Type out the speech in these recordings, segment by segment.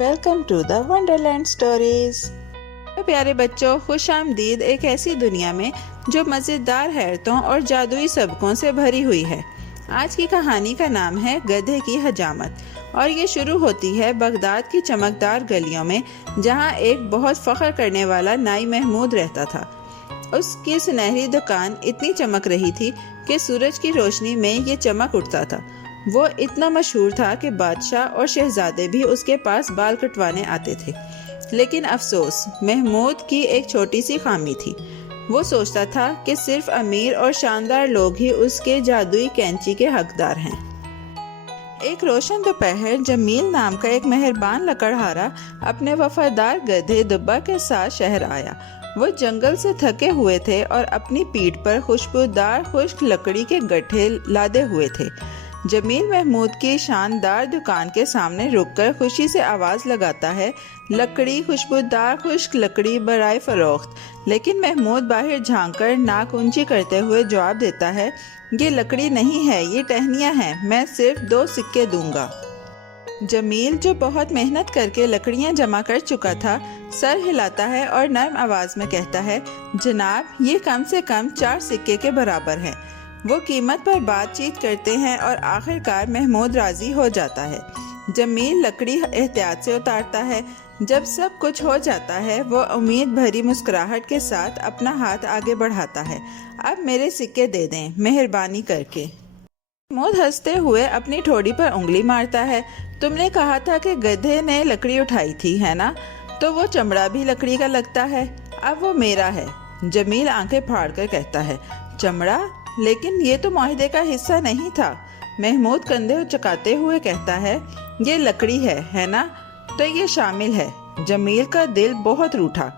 Welcome to the Wonderland Stories. پیارے بچوں، خوش آمدید ایک ایسی دنیا میں جو مزیدار حیرتوں اور جادوئی سبقوں سے بھری ہوئی ہے۔ آج کی کہانی کا نام ہے گدھے کی حجامت، اور یہ شروع ہوتی ہے بغداد کی چمکدار گلیوں میں، جہاں ایک بہت فخر کرنے والا نائی محمود رہتا تھا۔ اس کی سنہری دکان اتنی چمک رہی تھی کہ سورج کی روشنی میں یہ چمک اٹھتا تھا۔ وہ اتنا مشہور تھا کہ بادشاہ اور شہزادے بھی اس کے پاس بال کٹوانے آتے تھے۔ لیکن افسوس، محمود کی ایک چھوٹی سی خامی تھی۔ وہ سوچتا تھا کہ صرف امیر اور شاندار لوگ ہی اس کے جادوئی کینچی کے حقدار ہیں۔ ایک روشن دوپہر جمیل نام کا ایک مہربان لکڑہارا اپنے وفادار گدھے دبا کے ساتھ شہر آیا۔ وہ جنگل سے تھکے ہوئے تھے اور اپنی پیٹھ پر خوشبودار خشک لکڑی کے گٹھے لادے ہوئے تھے۔ جمیل محمود کی شاندار دکان کے سامنے رک کر خوشی سے آواز لگاتا ہے، لکڑی، خوشبودار خشک لکڑی برائے فروخت۔ لیکن محمود باہر جھانک کر ناک اونچی کرتے ہوئے جواب دیتا ہے، یہ لکڑی نہیں ہے، یہ ٹہنیاں ہیں، میں صرف 2 سکے دوں گا۔ جمیل، جو بہت محنت کر کے لکڑیاں جمع کر چکا تھا، سر ہلاتا ہے اور نرم آواز میں کہتا ہے، جناب، یہ کم سے کم 4 سکے کے برابر ہے۔ وہ قیمت پر بات چیت کرتے ہیں اور آخر کار محمود راضی ہو جاتا ہے۔ جمیل لکڑی احتیاط سے اتارتا ہے۔ جب سب کچھ ہو جاتا ہے، وہ امید بھری مسکراہٹ کے ساتھ اپنا ہاتھ آگے بڑھاتا ہے، اب میرے سکے دے دیں، مہربانی کر کے۔ محمود ہنستے ہوئے اپنی ٹھوڑی پر انگلی مارتا ہے، تم نے کہا تھا کہ گدھے نے لکڑی اٹھائی تھی، ہے نا؟ تو وہ چمڑا بھی لکڑی کا لگتا ہے، اب وہ میرا ہے۔ جمیل آنکھیں پھاڑ کر کہتا ہے، چمڑا؟ لیکن یہ تو معاہدے کا حصہ نہیں تھا۔ محمود کندھے چکاتے ہوئے کہتا ہے، یہ لکڑی ہے نا؟ تو یہ شامل ہے۔ جمیل کا دل بہت روٹھا۔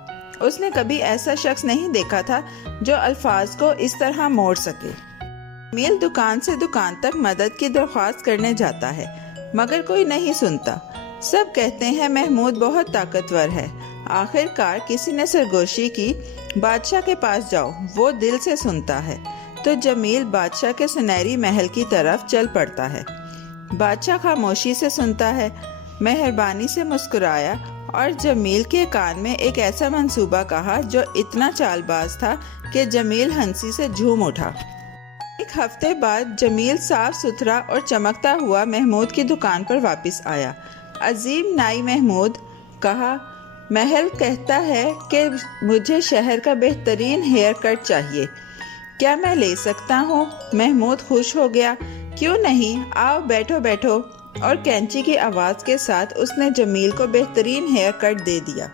اس نے کبھی ایسا شخص نہیں دیکھا تھا جو الفاظ کو اس طرح موڑ سکے۔ جمیل دکان سے دکان تک مدد کی درخواست کرنے جاتا ہے، مگر کوئی نہیں سنتا۔ سب کہتے ہیں محمود بہت طاقتور ہے۔ آخر کار کسی نے سرگوشی کی، بادشاہ کے پاس جاؤ، وہ دل سے سنتا ہے۔ تو جمیل بادشاہ کے سنہری محل کی طرف چل پڑتا ہے۔ بادشاہ خاموشی سے سنتا ہے، مہربانی سے مسکرایا اور جمیل کے کان میں ایک ایسا منصوبہ کہا جو اتنا چال باز تھا کہ جمیل ہنسی سے جھوم اٹھا۔ 1 ہفتے بعد جمیل صاف ستھرا اور چمکتا ہوا محمود کی دکان پر واپس آیا۔ عظیم نائی محمود، کہا، محل کہتا ہے کہ مجھے شہر کا بہترین ہیئر کٹ چاہیے، کیا میں لے سکتا ہوں؟ محمود خوش ہو گیا، کیوں نہیں، آؤ بیٹھو، اور کینچی کی آواز کے ساتھ اس نے جمیل کو بہترین ہیئر کٹ دے دیا۔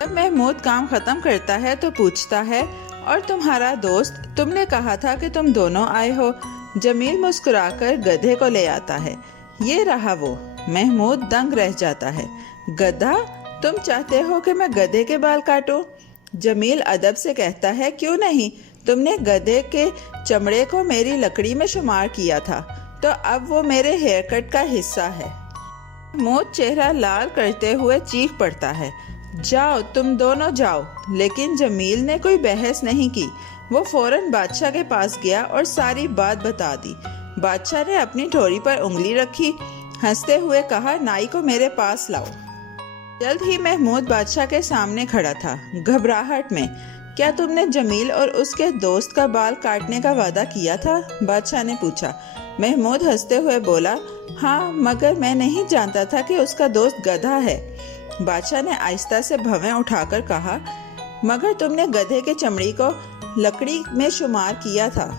جب محمود کام ختم کرتا ہے تو پوچھتا ہے، اور تمہارا دوست، تم نے کہا تھا کہ تم دونوں آئے ہو۔ جمیل مسکرا کر گدھے کو لے آتا ہے، یہ رہا وہ۔ محمود دنگ رہ جاتا ہے، گدھا؟ تم چاہتے ہو کہ میں گدھے کے بال کاٹوں؟ جمیل ادب سے کہتا ہے، کیوں نہیں، تم نے گدھے کے چمڑے کو میری لکڑی میں شمار کیا تھا، تو اب وہ میرے ہیئر کٹ کا حصہ ہے۔ محمود چہرہ لال کرتے ہوئے چیخ پڑتا ہے، جاؤ، تم دونوں جاؤ۔ لیکن جمیل نے کوئی بحث نہیں کی، وہ فوراً بادشاہ کے پاس گیا اور ساری بات بتا دی۔ بادشاہ نے اپنی ٹھوڑی پر انگلی رکھی، ہنستے ہوئے کہا، نائی کو میرے پاس لاؤ۔ جلد ہی محمود بادشاہ کے سامنے کھڑا تھا، گھبراہٹ میں۔ کیا تم نے جمیل اور اس کے دوست کا بال کاٹنے کا وعدہ کیا تھا؟ بادشاہ نے پوچھا۔ محمود ہنستے ہوئے بولا، ہاں، مگر میں نہیں جانتا تھا کہ اس کا دوست گدھا ہے۔ بادشاہ نے آہستہ سے بھویں اٹھا کر کہا، مگر تم نے گدھے کے چمڑی کو لکڑی میں شمار کیا تھا،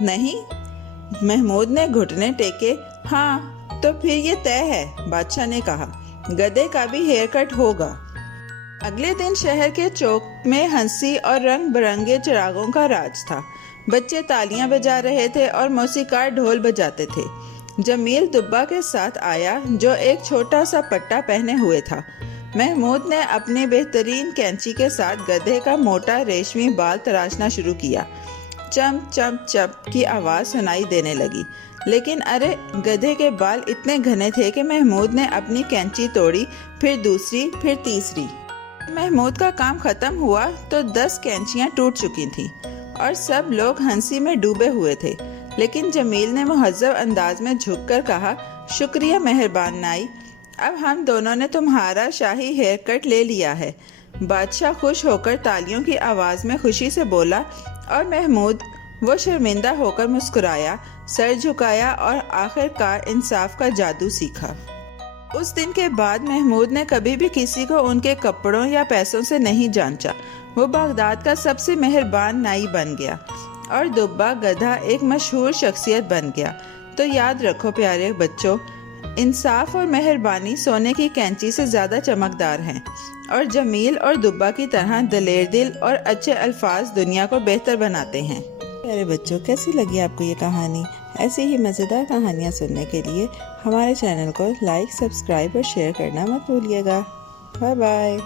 نہیں؟ محمود نے گھٹنے ٹیکے، ہاں، تو پھر یہ طے ہے، بادشاہ نے کہا، گدھے کا بھی ہیئر کٹ ہوگا۔ اگلے دن شہر کے چوک میں ہنسی اور رنگ برنگے چراغوں کا راج تھا۔ بچے تالیاں بجا رہے تھے اور موسیقار ڈھول بجاتے تھے۔ جمیل دبا کے ساتھ آیا، جو ایک چھوٹا سا پٹا پہنے ہوئے تھا۔ محمود نے اپنے بہترین کینچی کے ساتھ گدھے کا موٹا ریشمی بال تراشنا شروع کیا۔ چمپ چمپ چپ کی آواز سنائی دینے لگی، لیکن ارے، گدھے کے بال اتنے گھنے تھے کہ محمود نے اپنی کینچی توڑی، پھر دوسری، پھر تیسری۔ محمود کا کام ختم ہوا تو 10 کینچیاں ٹوٹ چکی تھیں اور سب لوگ ہنسی میں ڈوبے ہوئے تھے۔ لیکن جمیل نے مہذب انداز میں جھک کر کہا، شکریہ مہربان نائی، اب ہم دونوں نے تمہارا شاہی ہیئر کٹ لے لیا ہے۔ بادشاہ خوش ہو کر تالیوں کی آواز میں خوشی سے بولا اور محمود وہ شرمندہ ہو کر مسکرایا، سر جھکایا اور آخر کار انصاف کا جادو سیکھا۔ اس دن کے بعد محمود نے کبھی بھی کسی کو ان کے کپڑوں یا پیسوں سے نہیں جانچا۔ وہ بغداد کا سب سے مہربان نائی بن گیا اور دبا گدھا ایک مشہور شخصیت بن گیا۔ تو یاد رکھو پیارے بچوں، انصاف اور مہربانی سونے کی کینچی سے زیادہ چمکدار ہیں، اور جمیل اور دبا کی طرح دلیر دل اور اچھے الفاظ دنیا کو بہتر بناتے ہیں۔ پیارے بچوں، کیسی لگی آپ کو یہ کہانی؟ ایسی ہی مزیدار کہانیاں سننے کے لیے ہمارے چینل کو لائک، سبسکرائب اور شیئر کرنا مت بھولیے گا۔ Bye bye.